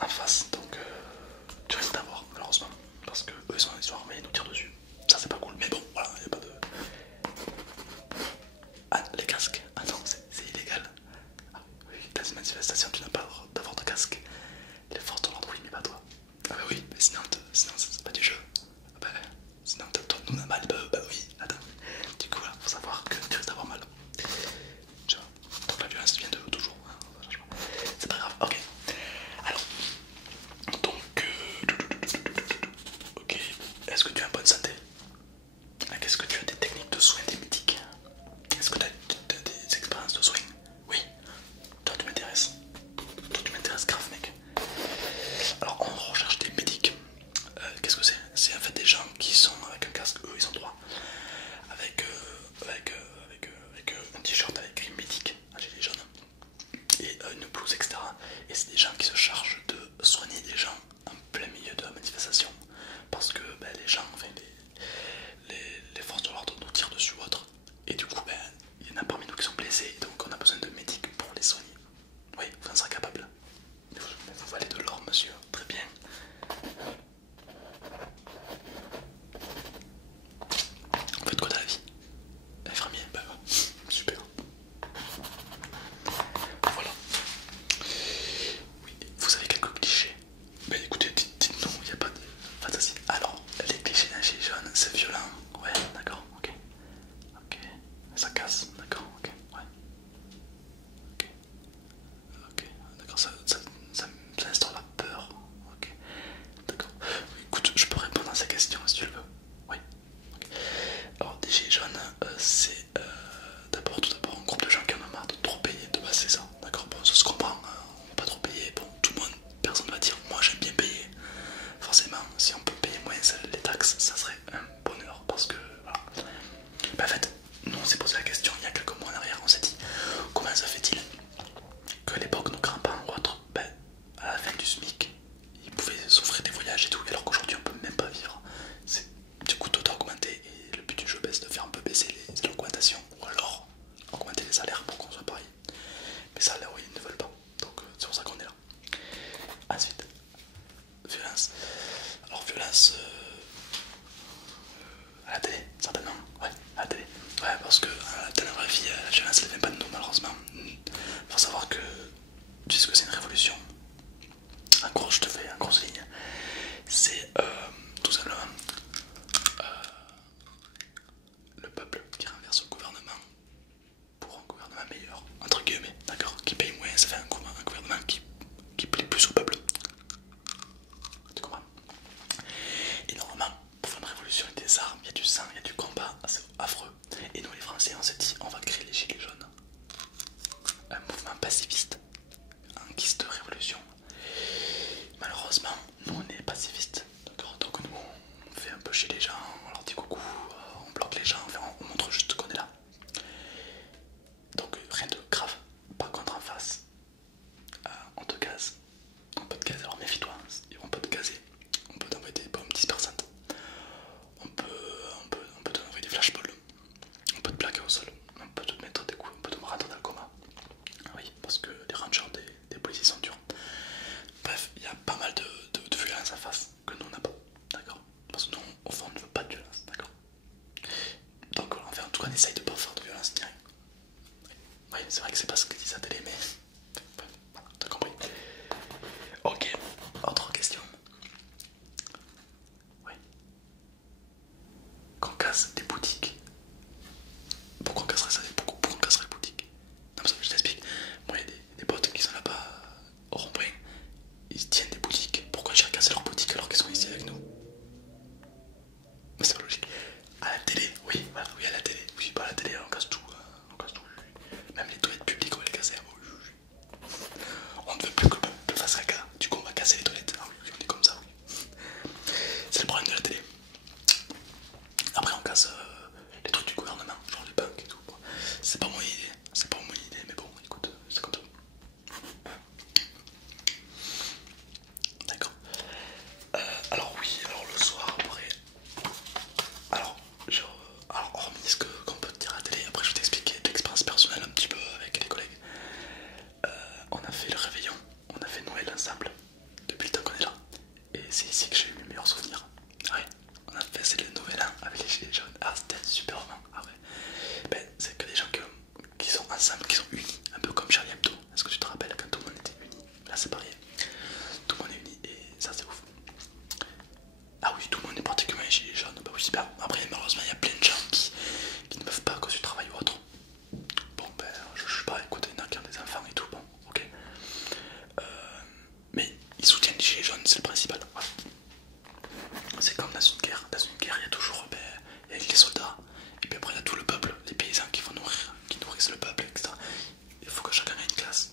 en face, donc tu risques d'avoir malheureusement, parce que eux ils sont armés, ils nous tirent dessus. Ça c'est pas cool, mais bon, voilà, y a pas de. Ah, les casques, ah non, c'est illégal. Ah oui, dans une manifestation, tu n'as pas le droit d'avoir de casque. Les forces de l'ordre, oui, mais pas toi. Ah bah oui, mais sinon c'est pas du jeu. Ah bah, sinon toi, nous on a mal, bah oui, attends. Du coup, là, faut savoir que tu risques d'avoir mal. Tu vois, donc la violence vient de toujours. Hein, c'est pas grave, ok. Alors, donc, ok, est-ce que tu es en bonne santé? Qu'est-ce que tu as des techniques de soins, des médics? Est-ce que tu as des expériences de soins? Oui, toi tu m'intéresses. Toi tu m'intéresses grave mec. Alors on recherche des médics. Qu'est-ce que c'est? C'est en fait des gens qui sont avec un casque, eux ils ont droit. Avec un t-shirt avec écrit médic, un gilet jaune et une blouse, etc. Et c'est des gens qui se chargent de soigner des gens en plein milieu de la manifestation. Parce que les gens, enfin les forces de l'ordre nous tirent dessus ou autre. Et du coup, il y en a parmi nous qui sont blessés, donc on a besoin de médics pour les soigner. Oui, vous en serez capable. Vous valez de l'or, monsieur. Très bien. Vous faites quoi dans la vie? Infirmier, bah super. Voilà. Oui, vous avez quelques clichés. Bah écoutez, dites-nous, il n'y a pas de fantasy. Alors, les clichés d'un gilet jaune, c'est violent. Ouais, d'accord, ok. Ok. Ça casse, d'accord, ok, ouais. Ok. Ok, d'accord, ça instaure la peur. Ok, d'accord. Écoute, je peux répondre à ces questions si tu le veux. Oui. Ok. Alors, des gilets jaunes, c'est d'abord, tout d'abord, un groupe de gens qui en ont marre de trop payer, de base, c'est ça. D'accord, bon, ça se comprend, hein, on va pas trop payer. Bon, tout le monde, personne ne va dire, moi j'aime bien payer. Forcément, si on peut payer moins les taxes, ça serait un bonheur parce que voilà. En fait, nous on s'est posé la question il y a quelques mois en arrière, on s'est dit comment ça fait-il que à l'époque nos grands-parents ou autres, à la fin du SMIC, ils pouvaient s'offrir des voyages et tout, alors qu'aujourd'hui on peut même pas vivre. Du coup tout a augmenté et le but du jeu c'est de faire un peu baisser les augmentations ou alors augmenter les salaires pour qu'on soit pareil. Mais ça là oui ils ne veulent pas, donc c'est pour ça qu'on est là. Ensuite, violence. Alors violence à la télé, certainement. Ouais, à la télé. Ouais, parce que dans la vraie vie, la violence, elle vient pas de nous, malheureusement. Faut savoir que tu sais ce que c'est une révolution. En gros, je te fais en grosse ligne. C'est tout simplement le peuple qui renverse le gouvernement pour un gouvernement meilleur, entre guillemets, d'accord, qui paye moins, ça fait un gouvernement qui plaît plus au peuple. Tu comprends? Et normalement, pour faire une révolution avec des armes, il y a du sang, il y a du combat, c'est affreux. Et nous les Français, on s'est dit, on va créer les Gilets jaunes. Un mouvement pacifiste, en guise de révolution. Malheureusement, nous on est pacifistes, d'accord. Donc nous, on fait un peu chez les gens, on leur dit coucou, on bloque les gens, enfin, on montre juste qu'on est là. Donc rien de grave. Par contre en face, on te gaze. On peut te gazer, alors méfie-toi, on peut te gazer. On peut t'envoyer des bombes dispersantes. On peut te envoyer des flashballs. On peut te plaquer au sol. On peut te mettre des coups, on peut te rentrer dans le coma. Oui, parce que les rangers des policiers sont durs. Bref, il y a pas mal de violence à face que nous on n'a pas, d'accord. Parce que nous, au fond, on ne veut pas de violence, d'accord. Donc voilà, enfin, en tout cas, on essaye de pas faire de violence ni rien. Oui, c'est vrai que c'est pas ce que disent à la télé, mais voilà, t'as compris. Ok, autre question. Oui. Qu'on casse des boutiques. Pourquoi on casserait ça? Pourquoi on casserait les boutiques? Non, parce que je t'explique. Moi, il y a des potes qui sont là-bas au rond-point. Ils tiennent des boutiques. Pourquoi j'irais casser leur boutique alors qu'ils sont ici avec nous? Mais c'est pas logique. À la télé, oui, voilà, oui, à la télé. Oui, pas à la télé, on casse tout. On casse tout. Même les toilettes publiques, on va les casser. On ne veut plus que le peuple fasse caca. Du coup, on va casser les toilettes. Ah oui, oui, on est comme ça, oui. C'est le problème de la télé. Après, on casse les trucs du gouvernement, genre les banques et tout. C'est pas mon idée, c'est pas mon idée, mais bon, écoute, c'est comme ça. c'est ici que j'ai eu mes meilleurs souvenirs. Ouais, on a fait le nouvel an avec les gilets jaunes. Ah, c'était un super moment. Ah ouais. Ben, c'est que des gens qui sont ensemble, qui sont unis, un peu comme Charlie Hebdo. Est-ce que tu te rappelles quand tout le monde était uni? Là c'est pareil, tout le monde est uni et ça c'est ouf. Ah oui, tout le monde est particulièrement les gilets jaunes. Bah oui, super. Après, malheureusement, il y a plein de gens qui ne peuvent pas à cause du travail ou autre. Bon, ben, je sais pas, écoutez, il y en a qui ont des enfants et tout, bon, ok. Mais ils soutiennent les gilets jaunes, c'est le principal. Ouais. C'est comme dans une guerre. Dans une guerre, il y a toujours il y a les soldats, et puis après, il y a tout le peuple, les paysans qui vont nourrir, qui nourrissent le peuple, etc. Il faut que chacun ait une classe.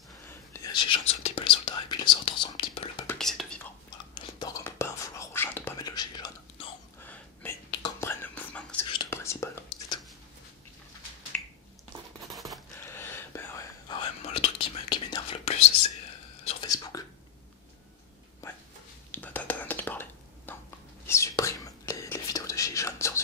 Les gilets jaunes sont un petit peu les soldats, et puis les autres sont un petit peu le peuple qui essaie de vivre. Voilà. Donc on peut pas en vouloir aux gens de pas mettre le gilet jaune, non. Mais qu'ils comprennent le mouvement, c'est juste le principal, c'est tout. Ben ouais, ah ouais, moi le truc qui m'énerve le plus c'est sur Facebook. Ouais, t'en as entendu parler? Non. Ils suppriment les vidéos de gilets jaunes sur